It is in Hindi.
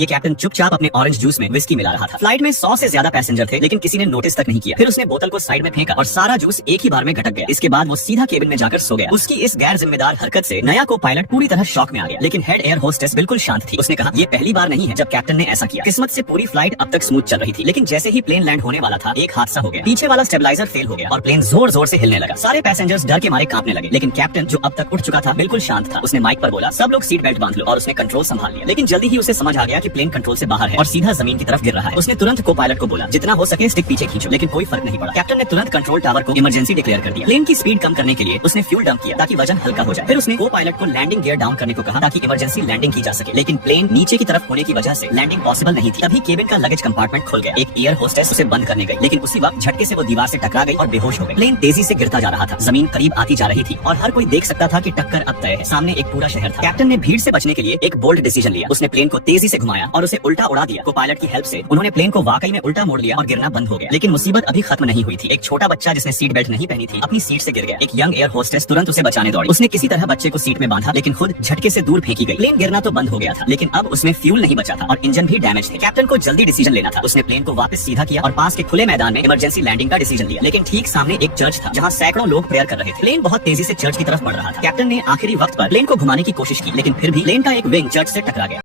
ये कैप्टन चुपचाप अपने ऑरेंज जूस में विस्की मिला रहा था। फ्लाइट में 100 से ज्यादा पैसेंजर थे, लेकिन किसी ने नोटिस तक नहीं किया। फिर उसने बोतल को साइड में फेंका और सारा जूस एक ही बार में घटक गया। इसके बाद वो सीधा केबिन में जाकर सो गया। उसकी इस गैर जिम्मेदार हरकत से नया को पायलट पूरी तरह शॉक में आ गया, लेकिन हेड एयर होस्टेस बिल्कुल शांत थी। उसने कहा, ये पहली बार नहीं है जब कैप्टन ने ऐसा किया। किस्मत से पूरी फ्लाइट अब तक स्मूथ चल रही थी, लेकिन जैसे ही प्लेन लैंड होने वाला था, एक हादसा हो गया। पीछे वाला स्टेबलाइजर फेल हो गया और प्लेन जोर जोर से हिलने लगा। सारे पैसेंजर्स डर के मारे कांपने लगे, लेकिन कैप्टन जो अब तक उठ चुका था बिल्कुल शांत था। उसने माइक पर बोला, सब लोग सीट बेल्ट बांध लो, और उसने कंट्रोल संभाल लिया। लेकिन जल्दी ही उसे समझ आ गया कि प्लेन कंट्रोल से बाहर है और सीधा जमीन की तरफ गिर रहा है। उसने तुरंत को पायलट को बोला, जितना हो सके स्टिक पीछे खींचो, लेकिन कोई फर्क नहीं पड़ा। कैप्टन ने तुरंत कंट्रोल टावर को इमरजेंसी डिक्लेयर कर दिया। प्लेन की स्पीड कम करने के लिए उसने फ्यूल डंप किया ताकि वजन हल्का हो जाए। फिर उसने को पायलट को लैंडिंग गियर डाउन करने को कहा ताकि इमरजेंसी लैंडिंग की जा सके, लेकिन प्लेन नीचे की तरफ होने की वजह से लैंडिंग पॉसिबल नहीं थी। तभी केबिन का लगेज कंपार्टमेंट खुल गया। एक एयर होस्टेस उसे बंद करने गई, लेकिन उसी वक्त झटके से वो दीवार से टकरा गई और बेहोश हो गई। प्लेन तेजी से गिरता जा रहा था, जमीन करीब आती जा रही थी और हर कोई देख सकता था कि टक्कर अब तय है। सामने एक पूरा शहर था। कैप्टन ने भीड़ से बचने के लिए एक बोल्ड डिसीजन लिया। उसने प्लेन को तेजी से घुमाया और उसे उल्टा उड़ा दिया। को पायलट की हेल्प से उन्होंने प्लेन को वाकई में उल्टा मोड़ लिया और गिरना बंद हो गया। लेकिन मुसीबत अभी खत्म नहीं हुई थी। एक छोटा बच्चा जिसने सीट बेल्ट नहीं पहनी थी अपनी सीट से गिर गया। एक यंग एयर होस्टेस तुरंत उसे बचाने दौड़ी। उसने किसी तरह बच्चे को सीट में बांधा, लेकिन खुद झटके से दूर फेंकी गई। प्लेन गिरना तो बंद हो गया था, लेकिन अब उसमें फ्यूल नहीं बचा था और इंजन भी डैमेज थे। कैप्टन को जल्दी डिसीजन लेना था। उसने प्लेन को वापस सीधा किया और पास के खुले मैदान में इमरजेंसी लैंडिंग का डिसीजन लिया। लेकिन ठीक सामने एक चर्च था जहाँ सैकड़ों लोग प्रेयर कर रहे थे। प्लेन बहुत तेजी से चर्च की तरफ बढ़ रहा था। कैप्टन ने आखिरी वक्त पर प्लेन को घुमाने की कोशिश की, लेकिन फिर भी प्लेन का एक विंग चर्च से टकरा गया।